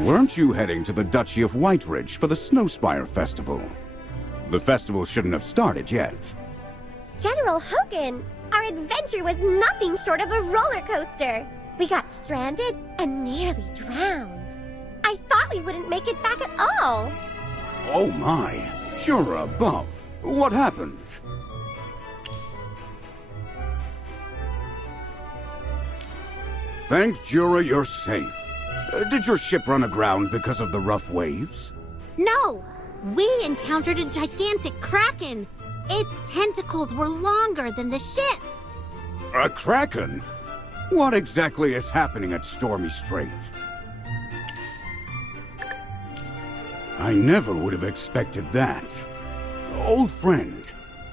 Weren't you heading to the Duchy of Whiteridge for the Snowspire Festival? The festival shouldn't have started yet. General Hogan, our adventure was nothing short of a roller coaster. We got stranded and nearly drowned. I thought we wouldn't make it back at all. Oh my, you're above. What happened? Thank Jura you're safe. Did your ship run aground because of the rough waves? No! We encountered a gigantic kraken. Its tentacles were longer than the ship. A kraken? What exactly is happening at Stormy Strait? I never would have expected that. Old friend,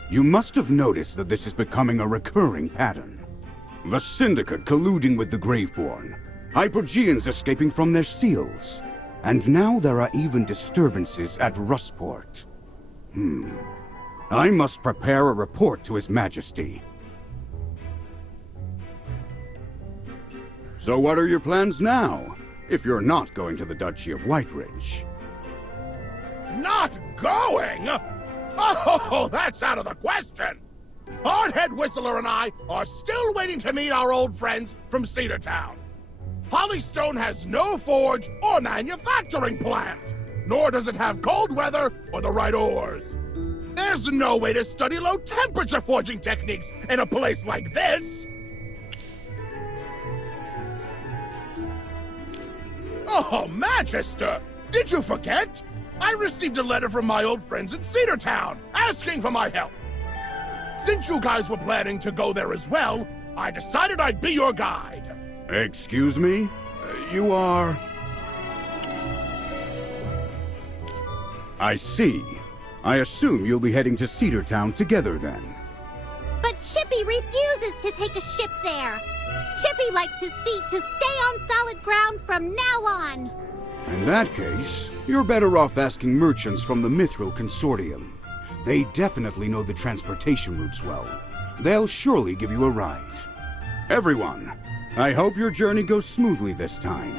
you must have noticed that this is becoming a recurring pattern. The Syndicate colluding with the Graveborn, Hypergeans escaping from their seals, and now there are even disturbances at Rustport. I must prepare a report to His Majesty. So what are your plans now, if you're not going to the Duchy of Whiteridge? Not going? Oh, that's out of the question! Hardhead Whistler and I are still waiting to meet our old friends from Cedartown. Hollystone has no forge or manufacturing plant, nor does it have cold weather or the right ores. There's no way to study low-temperature forging techniques in a place like this! Oh, Magister! Did you forget? I received a letter from my old friends in Cedartown, asking for my help. Since you guys were planning to go there as well, I decided I'd be your guide. Excuse me? You are... I see. I assume you'll be heading to Cedartown together then. But Chippy refuses to take a ship there. Chippy likes his feet to stay on solid ground from now on. In that case, you're better off asking merchants from the Mithril Consortium. They definitely know the transportation routes well. They'll surely give you a ride. Everyone, I hope your journey goes smoothly this time.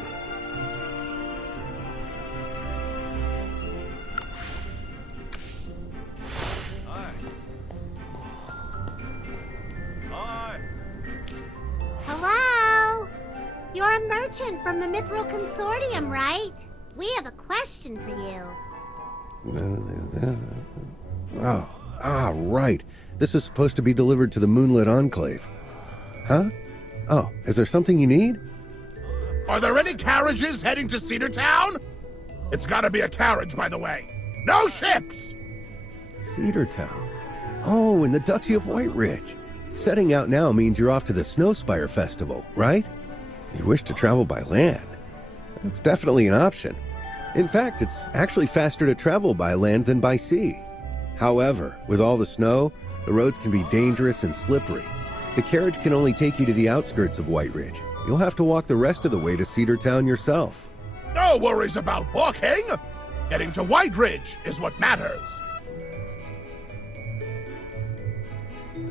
Hello? You're a merchant from the Mithril Consortium, right? We have a question for you. Right. This is supposed to be delivered to the Moonlit Enclave. Huh? Oh, is there something you need? Are there any carriages heading to Cedartown? It's gotta be a carriage, by the way. No ships! Cedartown. Oh, in the Duchy of Whiteridge. Setting out now means you're off to the Snowspire Festival, right? You wish to travel by land. That's definitely an option. In fact, it's actually faster to travel by land than by sea. However, with all the snow, the roads can be dangerous and slippery. The carriage can only take you to the outskirts of Whiteridge. You'll have to walk the rest of the way to Cedartown yourself. No worries about walking! Getting to Whiteridge is what matters.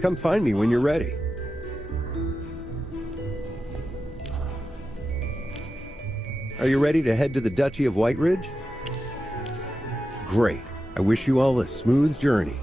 Come find me when you're ready. Are you ready to head to the Duchy of Whiteridge? Great. I wish you all a smooth journey.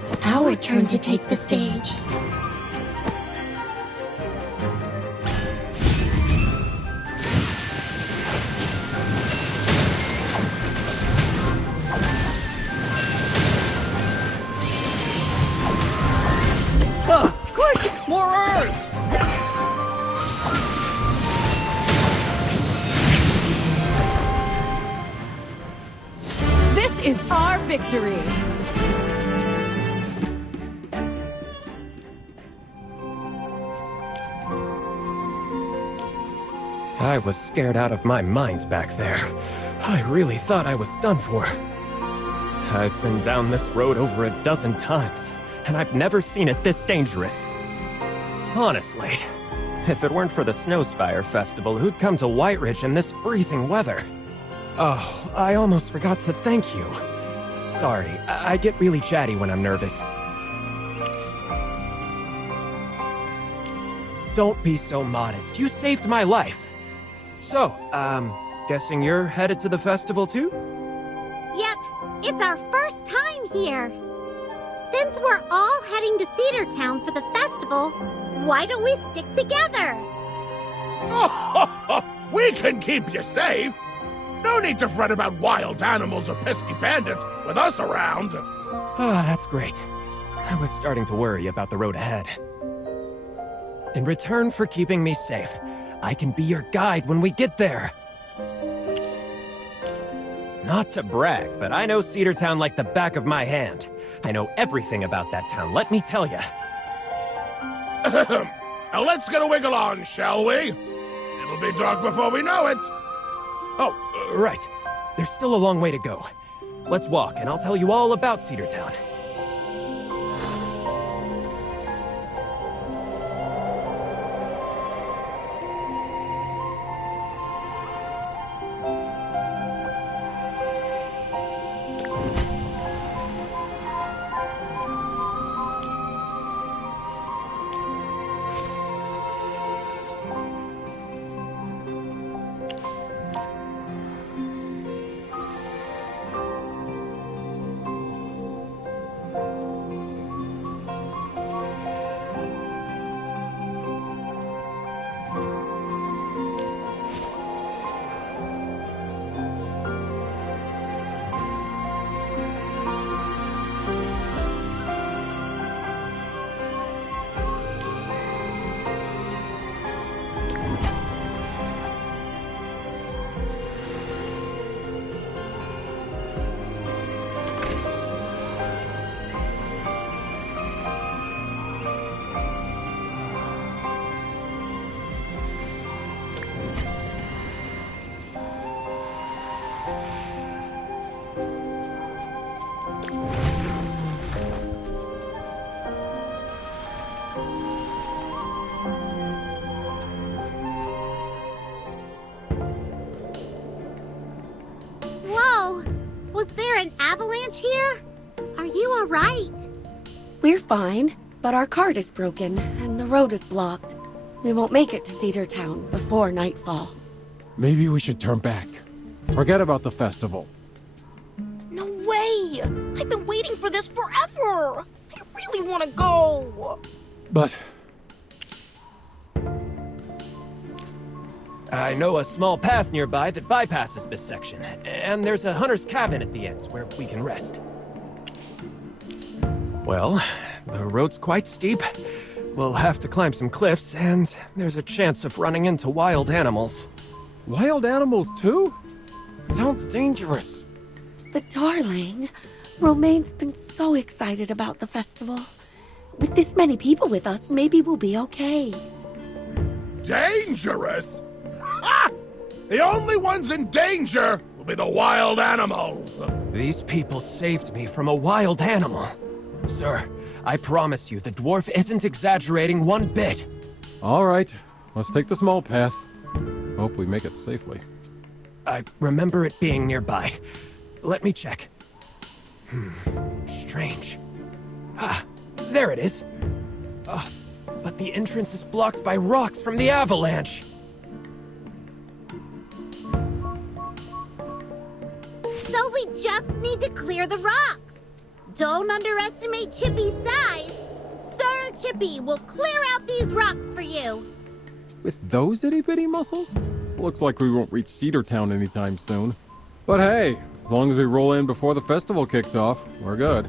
It's our turn to take the stage. Quick! More Earth! This is our victory! I was scared out of my mind back there. I really thought I was done for. I've been down this road over a dozen times, and I've never seen it this dangerous. Honestly, if it weren't for the Snowspire Festival, who'd come to White Ridge in this freezing weather? Oh, I almost forgot to thank you. Sorry, I get really chatty when I'm nervous. Don't be so modest. You saved my life. So, guessing you're headed to the festival too? Yep, it's our first time here. Since we're all heading to Cedar Town for the festival, why don't we stick together? Oh, we can keep you safe. No need to fret about wild animals or pesky bandits with us around. Ah, that's great. I was starting to worry about the road ahead. In return for keeping me safe, I can be your guide when we get there. Not to brag, but I know Cedar Town like the back of my hand. I know everything about that town, let me tell you. Now let's get a wiggle on, shall we? It'll be dark before we know it. Oh, right. There's still a long way to go. Let's walk, and I'll tell you all about Cedar Town. Whoa! Was there an avalanche here? Are you alright? We're fine, but our cart is broken, and the road is blocked. We won't make it to Cedar Town before nightfall. Maybe we should turn back. Forget about the festival. No way! I've been waiting for this forever! I really want to go! But I know a small path nearby that bypasses this section, and there's a hunter's cabin at the end where we can rest. Well, the road's quite steep. We'll have to climb some cliffs, and there's a chance of running into wild animals. wild animals too? Sounds dangerous. But darling, Romaine's been so excited about the festival. With this many people with us, maybe we'll be okay. Dangerous? Ha! The only ones in danger will be the wild animals. These people saved me from a wild animal. Sir, I promise you the dwarf isn't exaggerating one bit. All right, let's take the small path. Hope we make it safely. I remember it being nearby. Let me check. Strange. Ah, there it is. But the entrance is blocked by rocks from the avalanche. So we just need to clear the rocks. Don't underestimate Chippy's size. Sir Chippy will clear out these rocks for you. With those itty-bitty muscles? Looks like we won't reach Cedar Town anytime soon. But hey, as long as we roll in before the festival kicks off, we're good.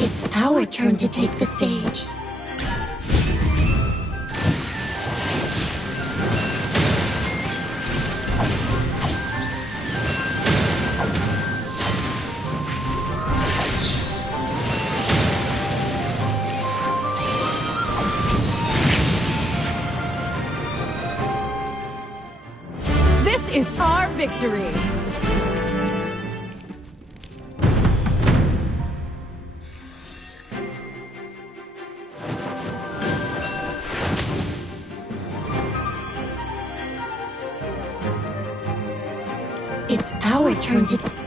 It's our turn to take the stage. This is our victory!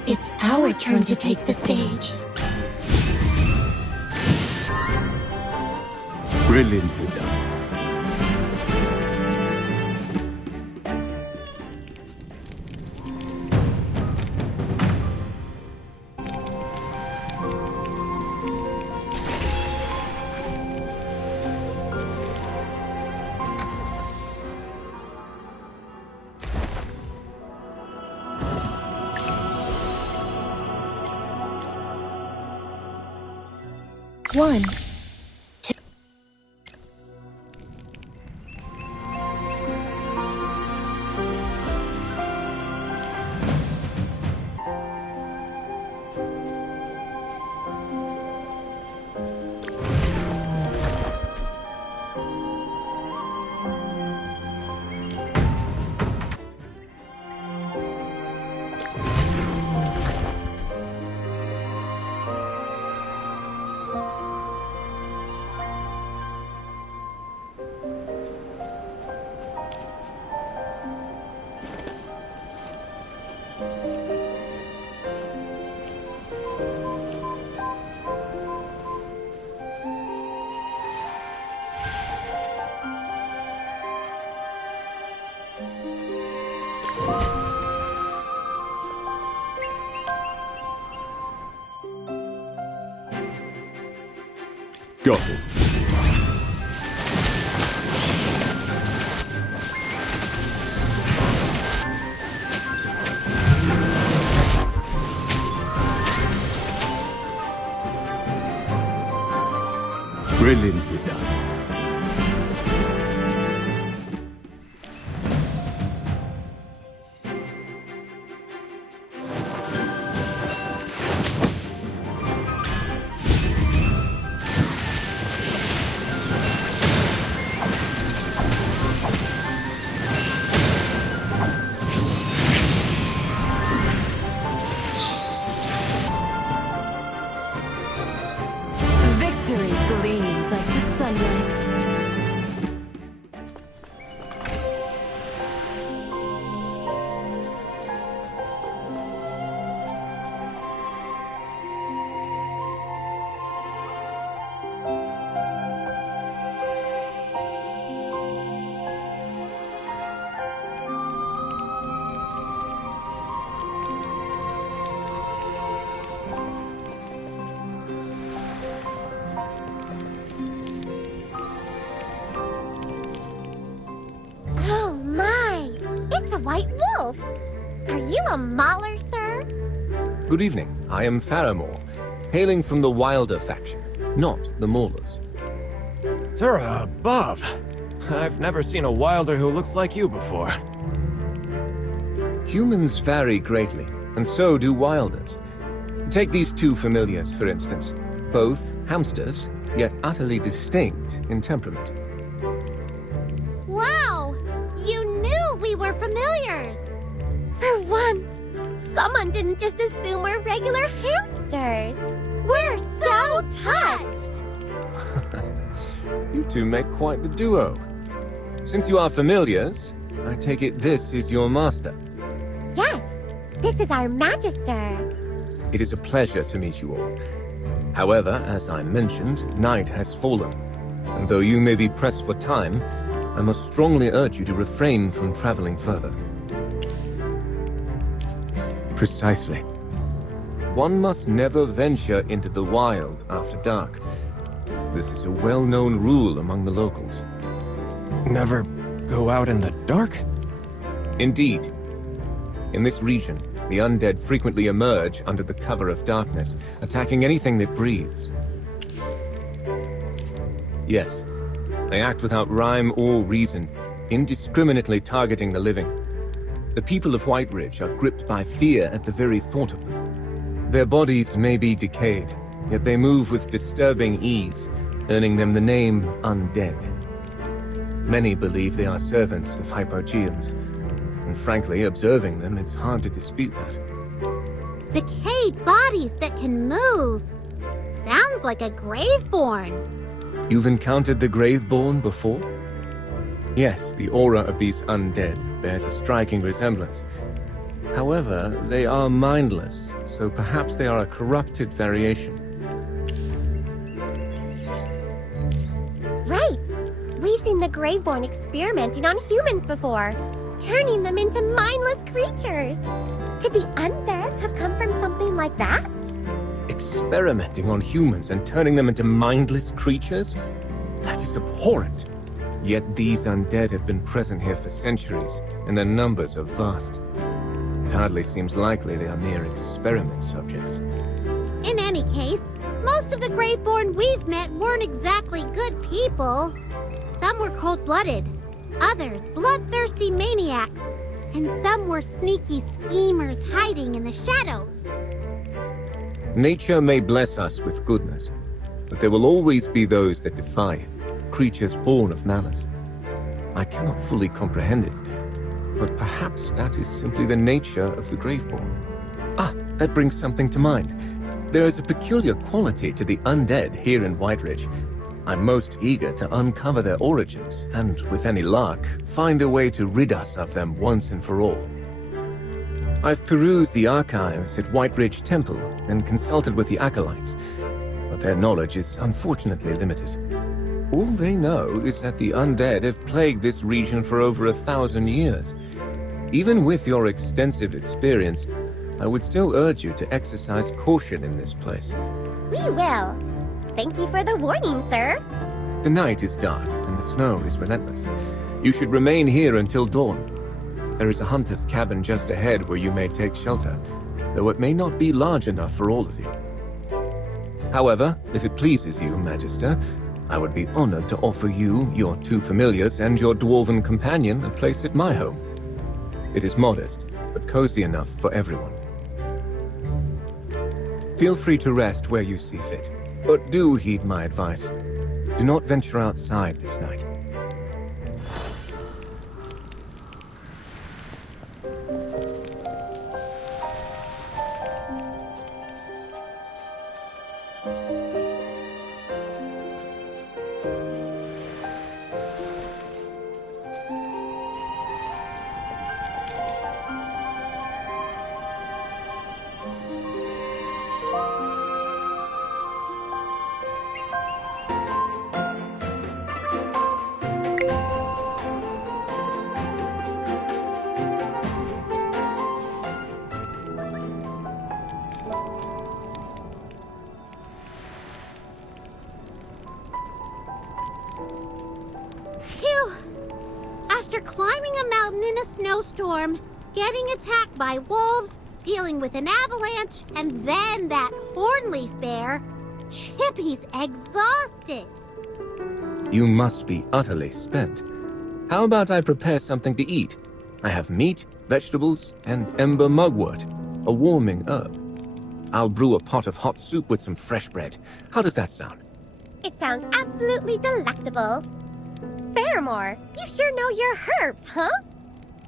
It's our turn to take the stage. Brilliantly done. One. Got it. Brilliantly done. white wolf. Are you a mauler, sir? Good evening. I am Faramore, hailing from the Wilder faction, not the Maulers. Terra above. I've never seen a Wilder who looks like you before. Humans vary greatly, and so do Wilders. Take these two familiars, for instance. Both hamsters, yet utterly distinct in temperament. Wow! You knew we were familiars! For once, someone didn't just assume we're regular hamsters. We're so touched! You two make quite the duo. Since you are familiars, I take it this is your master. Yes, this is our Magister. It is a pleasure to meet you all. However, as I mentioned, night has fallen, and though you may be pressed for time, I must strongly urge you to refrain from traveling further. Precisely. One must never venture into the wild after dark. This is a well-known rule among the locals. Never go out in the dark? Indeed. In this region, the undead frequently emerge under the cover of darkness, attacking anything that breathes. Yes, they act without rhyme or reason, indiscriminately targeting the living. The people of White Ridge are gripped by fear at the very thought of them. Their bodies may be decayed, yet they move with disturbing ease, earning them the name Undead. Many believe they are servants of Hypogeans, and frankly, observing them, it's hard to dispute that. Decayed bodies that can move. Sounds like a Graveborn. You've encountered the Graveborn before? Yes, the aura of these undead bears a striking resemblance. However, they are mindless, so perhaps they are a corrupted variation. Right. We've seen the Graveborn experimenting on humans before, turning them into mindless creatures. Could the undead have come from something like that? Experimenting on humans and turning them into mindless creatures? That is abhorrent. Yet these undead have been present here for centuries, and their numbers are vast. It hardly seems likely they are mere experiment subjects. In any case, most of the Graveborn we've met weren't exactly good people. Some were cold-blooded, others bloodthirsty maniacs, and some were sneaky schemers hiding in the shadows. Nature may bless us with goodness, but there will always be those that defy it, creatures born of malice. I cannot fully comprehend it, but perhaps that is simply the nature of the Graveborn. Ah, that brings something to mind. There is a peculiar quality to the undead here in White Ridge. I'm most eager to uncover their origins, and with any luck, find a way to rid us of them once and for all. I've perused the archives at White Ridge Temple and consulted with the acolytes, but their knowledge is unfortunately limited. All they know is that the undead have plagued this region for over 1,000 years. Even with your extensive experience, I would still urge you to exercise caution in this place. We will. Thank you for the warning, sir. The night is dark, and the snow is relentless. You should remain here until dawn. There is a hunter's cabin just ahead where you may take shelter, though it may not be large enough for all of you. However, if it pleases you, Magister, I would be honored to offer you, your two familiars, and your dwarven companion a place at my home. It is modest, but cozy enough for everyone. Feel free to rest where you see fit, but do heed my advice. Do not venture outside this night. a snowstorm, getting attacked by wolves, dealing with an avalanche, and then that hornleaf bear. Chippy's exhausted. You must be utterly spent. How about I prepare something to eat? I have meat, vegetables, and ember mugwort, a warming herb. I'll brew a pot of hot soup with some fresh bread. How does that sound? It sounds absolutely delectable. Fairmore, you sure know your herbs, huh?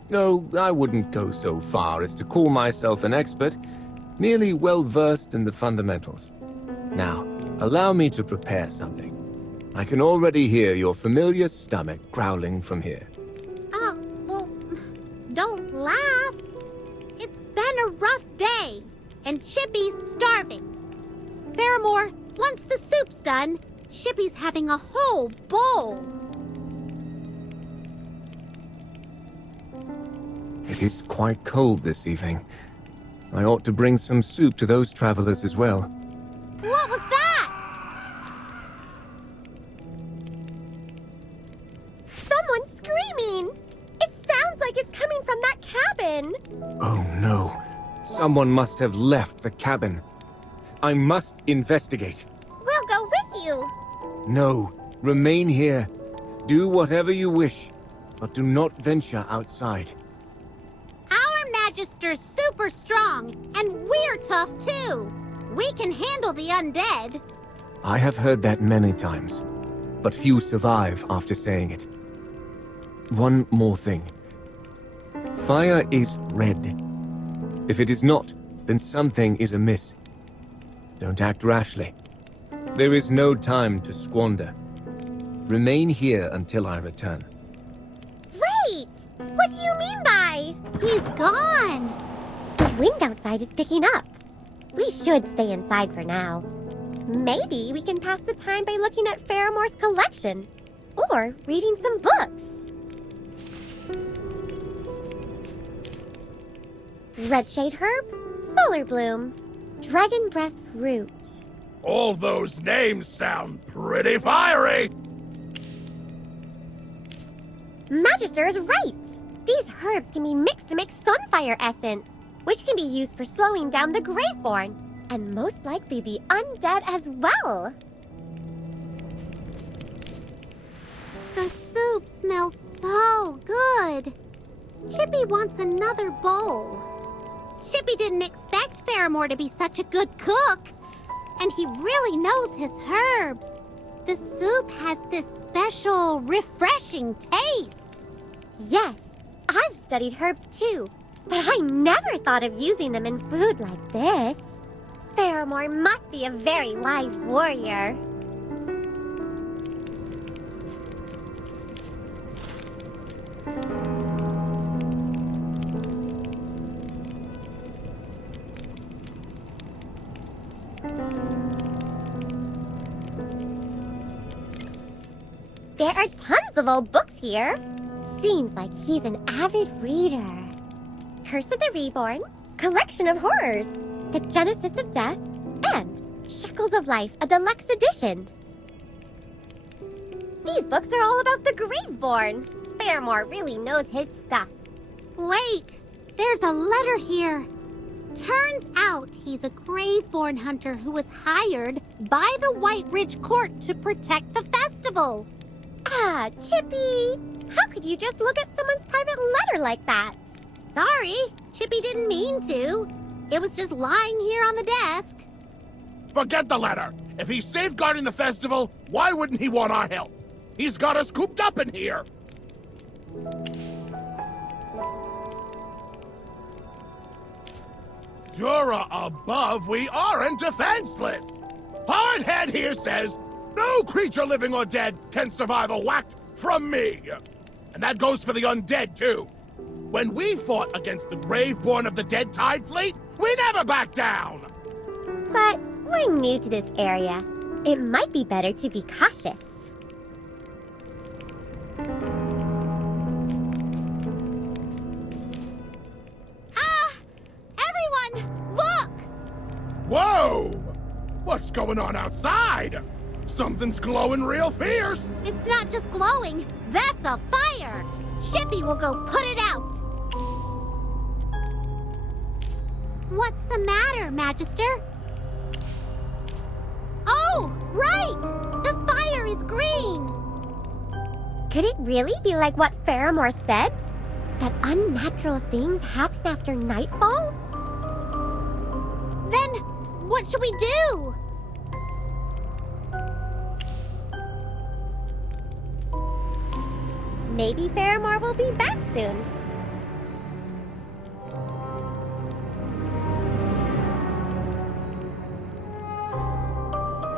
No, I wouldn't go so far as to call myself an expert, merely well-versed in the fundamentals. Now, allow me to prepare something. I can already hear your familiar stomach growling from here. Oh, well, don't laugh. It's been a rough day, and Chippy's starving. Fairmore, once the soup's done, Chippy's having a whole bowl. It is quite cold this evening. I ought to bring some soup to those travelers as well. What was that? Someone's screaming! It sounds like it's coming from that cabin! Oh no. Someone must have left the cabin. I must investigate. We'll go with you! No, remain here. Do whatever you wish, but do not venture outside. Our Magister's super strong, and we're tough too. We can handle the undead. I have heard that many times, but few survive after saying it. One more thing. Fire is red. If it is not, then something is amiss. Don't act rashly. There is no time to squander. Remain here until I return. Wait! What do you mean by... He's gone. The wind outside is picking up. We should stay inside for now. Maybe we can pass the time by looking at Fairmore's collection. Or reading some books. Redshade herb, solar bloom, dragon breath root. All those names sound pretty fiery. Magister is right. These herbs can be mixed to make sunfire essence, which can be used for slowing down the Graveborn, and most likely the undead as well. The soup smells so good. Chippy wants another bowl. Chippy didn't expect Fairmore to be such a good cook. And he really knows his herbs. The soup has this special, refreshing taste. Yes, I've studied herbs too, but I never thought of using them in food like this. Fairmore must be a very wise warrior. There are tons of old books here. Seems like he's an avid reader. Curse of the Reborn, Collection of Horrors, The Genesis of Death, and Shackles of Life, a deluxe edition. These books are all about the Graveborn. Fairmore really knows his stuff. Wait, there's a letter here. Turns out he's a Graveborn hunter who was hired by the White Ridge Court to protect the festival. Ah, Chippy! How could you just look at someone's private letter like that? Sorry, Chippy didn't mean to. It was just lying here on the desk. Forget the letter. If he's safeguarding the festival, why wouldn't he want our help? He's got us cooped up in here. Dura above, we aren't defenseless. Hardhead here says, no creature living or dead can survive a whack from me. And that goes for the undead, too. When we fought against the Graveborn of the Dead Tide Fleet, we never backed down. But we're new to this area. It might be better to be cautious. Everyone, look! Whoa! What's going on outside? Something's glowing real fierce. It's not just glowing, that's a fire! Chippy will go put it out! What's the matter, Magister? Oh, right! The fire is green! Could it really be like what Faramore said? That unnatural things happen after nightfall? Then, what should we do? Maybe Faramore will be back soon.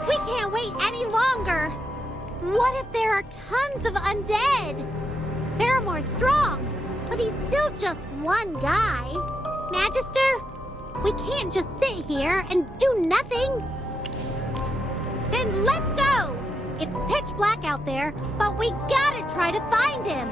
We can't wait any longer! What if there are tons of undead? Faramore's strong, but he's still just one guy. Magister, we can't just sit here and do nothing. Then let's go! It's pitch black out there, but we gotta try to find him.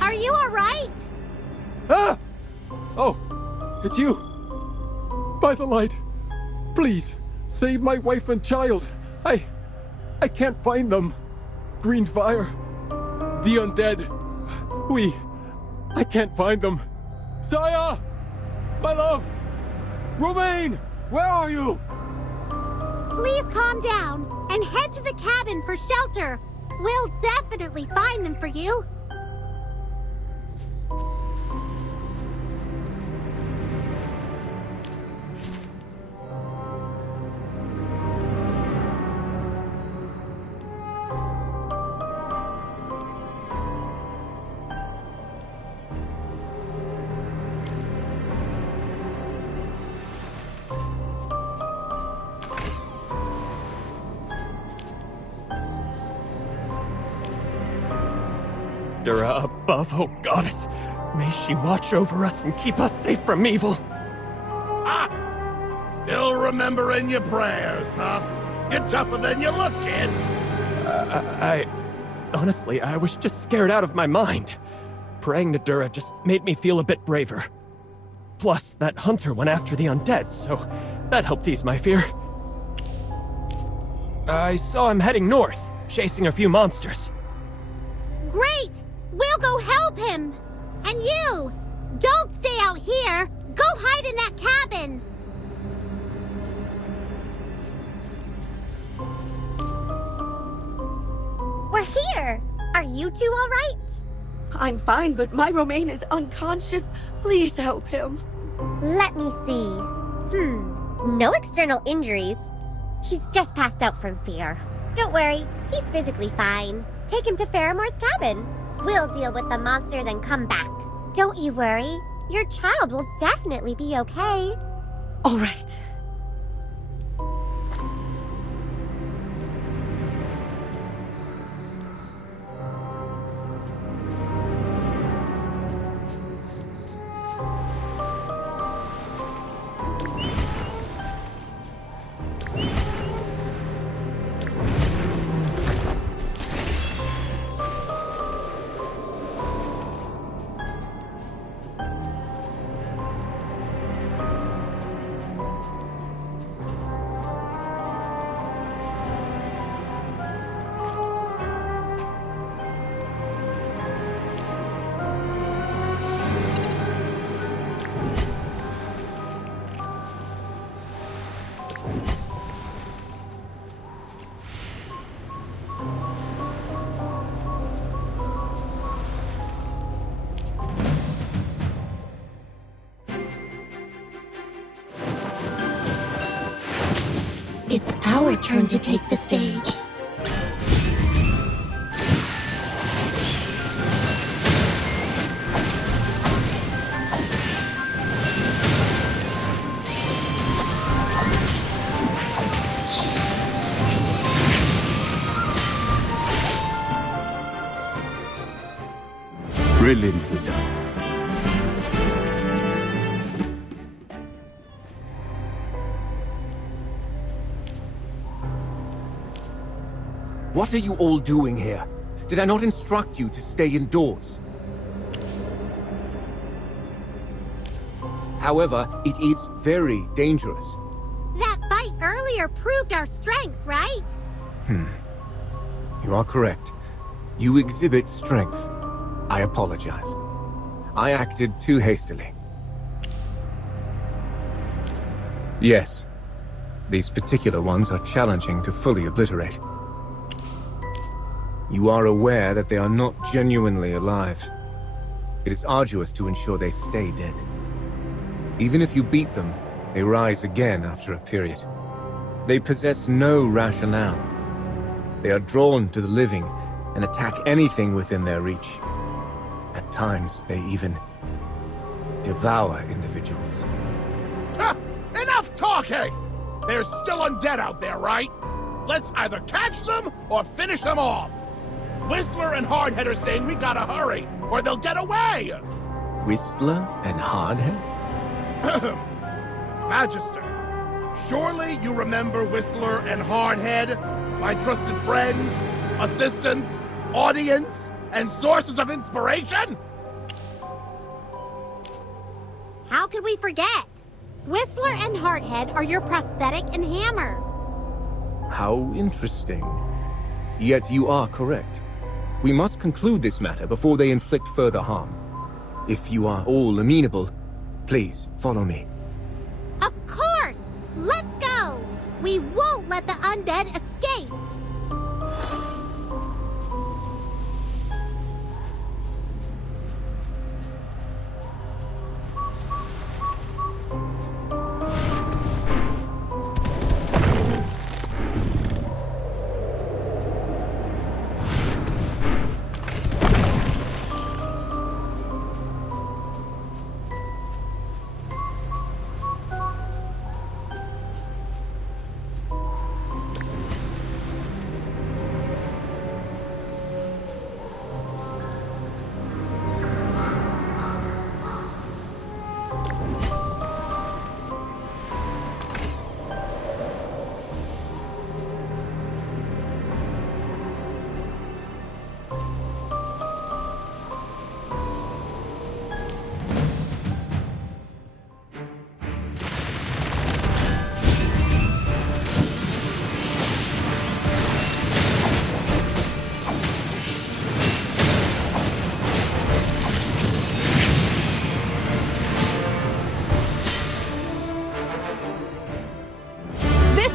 Are you alright? Ah! Oh, it's you. By the light. Please, save my wife and child. I can't find them. Green fire. The undead. I can't find them. Saya! My love! Romaine! Where are you? Please calm down and head to the cabin for shelter. We'll definitely find them for you. Dura above, oh goddess, may she watch over us and keep us safe from evil. Ah! Still remembering your prayers, huh? You're tougher than you look, kid. Honestly, I was just scared out of my mind. Praying to Dura just made me feel a bit braver. Plus, that hunter went after the undead, so that helped ease my fear. I saw him heading north, chasing a few monsters. Great! We'll go help him! And you! Don't stay out here! Go hide in that cabin! We're here! Are you two alright? I'm fine, but my Romaine is unconscious. Please help him. Let me see. No external injuries. He's just passed out from fear. Don't worry, he's physically fine. Take him to Faramore's cabin. We'll deal with the monsters and come back. Don't you worry. Your child will definitely be okay. All right. It's our turn to take the stage. Brilliantly done. What are you all doing here? Did I not instruct you to stay indoors? However, it is very dangerous. That fight earlier proved our strength, right? You are correct. You exhibit strength. I apologize. I acted too hastily. Yes, these particular ones are challenging to fully obliterate. You are aware that they are not genuinely alive. It is arduous to ensure they stay dead. Even if you beat them, they rise again after a period. They possess no rationale. They are drawn to the living and attack anything within their reach. At times, they even devour individuals. Ha! Enough talking! There's still undead out there, right? Let's either catch them or finish them off. Whistler and Hardhead are saying we gotta hurry, or they'll get away! Whistler and Hardhead? Magister, surely you remember Whistler and Hardhead, my trusted friends, assistants, audience, and sources of inspiration? How could we forget? Whistler and Hardhead are your prosthetic and hammer. How interesting. Yet you are correct. We must conclude this matter before they inflict further harm. If you are all amenable, please follow me. Of course! Let's go! We won't let the undead escape!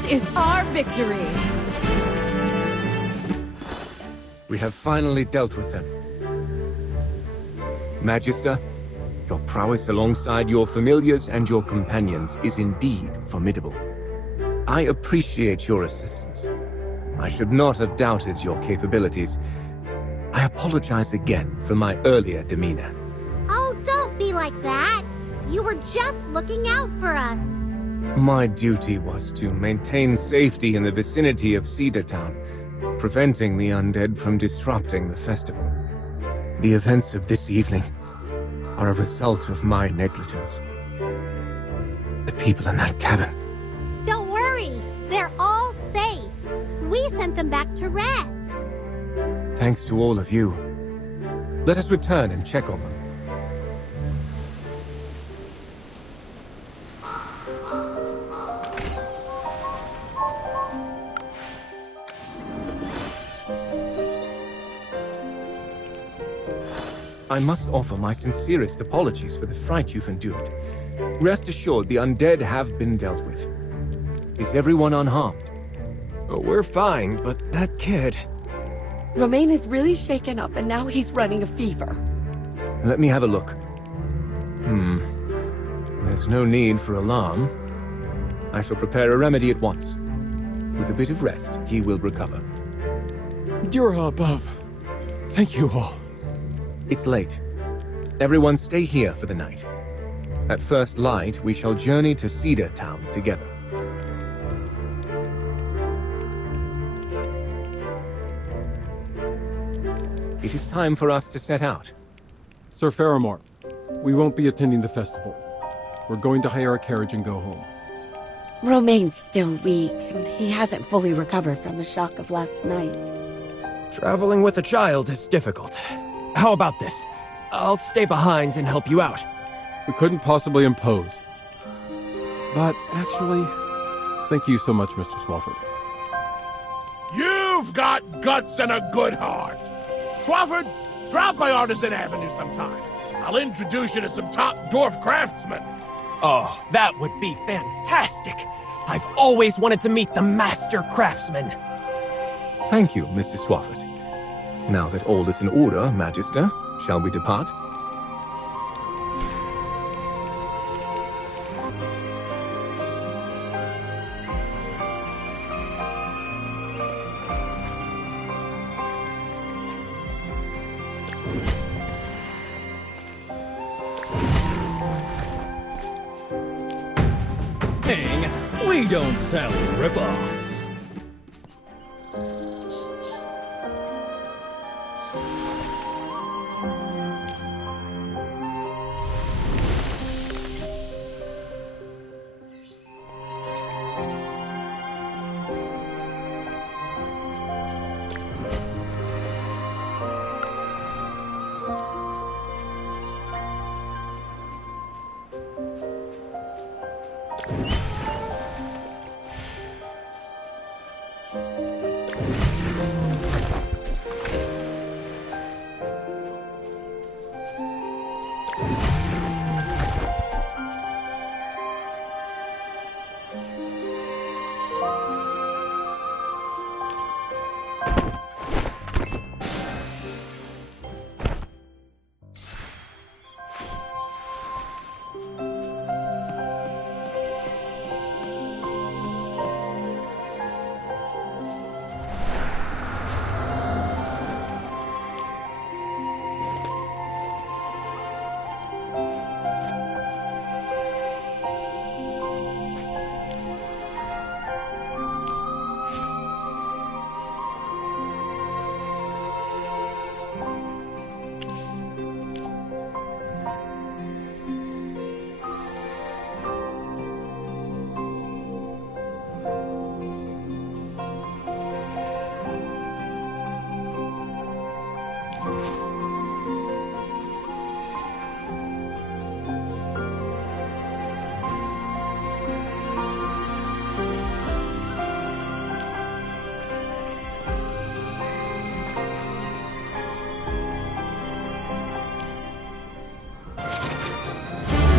Is our victory. We have finally dealt with them. Magister, your prowess alongside your familiars and your companions is indeed formidable. I appreciate your assistance. I should not have doubted your capabilities. I apologize again for my earlier demeanor. Oh, don't be like that! You were just looking out for us. My duty was to maintain safety in the vicinity of Cedar Town, preventing the undead from disrupting the festival. The events of this evening are a result of my negligence. The people in that cabin. Don't worry, they're all safe. We sent them back to rest. Thanks to all of you. Let us return and check on them. I must offer my sincerest apologies for the fright you've endured. Rest assured, the undead have been dealt with. Is everyone unharmed? Oh, we're fine, but that kid... Romain is really shaken up and now he's running a fever. Let me have a look. There's no need for alarm. I shall prepare a remedy at once. With a bit of rest, he will recover. You're above. Thank you all. It's late. Everyone stay here for the night. At first light, we shall journey to Cedar Town together. It is time for us to set out. Sir Faramore, we won't be attending the festival. We're going to hire a carriage and go home. Romain's still weak, and he hasn't fully recovered from the shock of last night. Traveling with a child is difficult. How about this? I'll stay behind and help you out. We couldn't possibly impose. But actually, thank you so much, Mr. Swafford. You've got guts and a good heart. Swafford, drop by Artisan Avenue sometime. I'll introduce you to some top dwarf craftsmen. Oh, that would be fantastic! I've always wanted to meet the master craftsman. Thank you, Mr. Swafford. Now that all is in order, Magister, shall we depart? We don't sell rip-offs.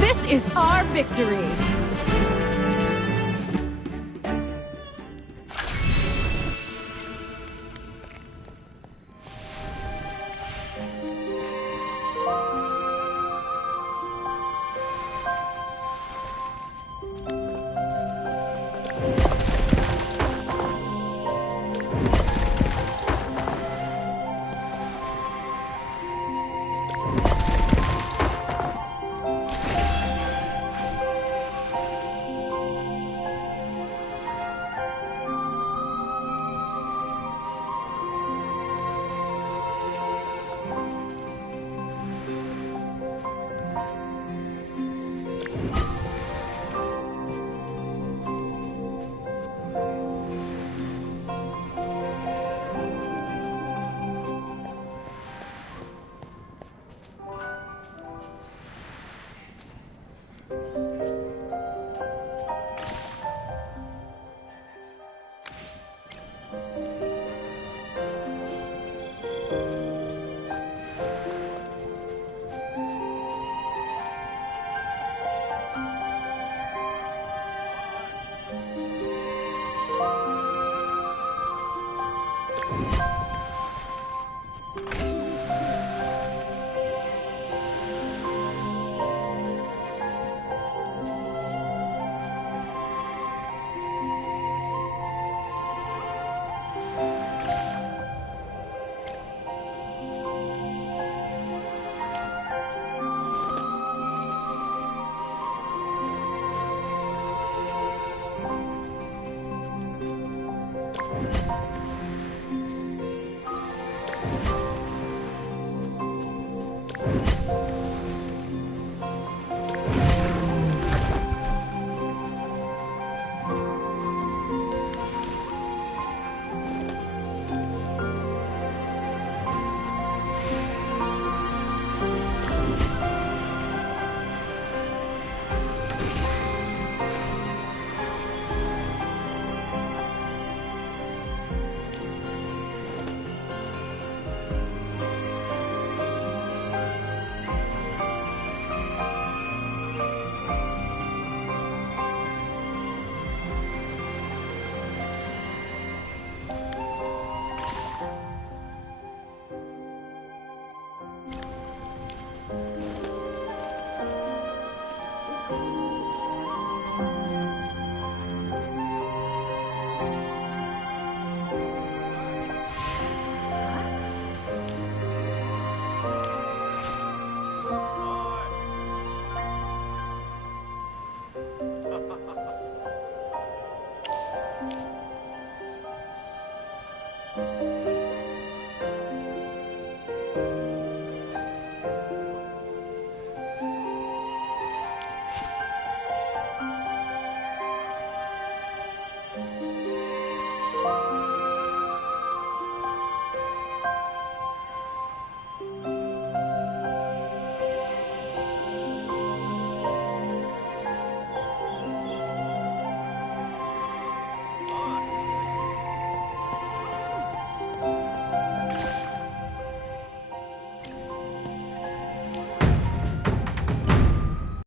This is our victory.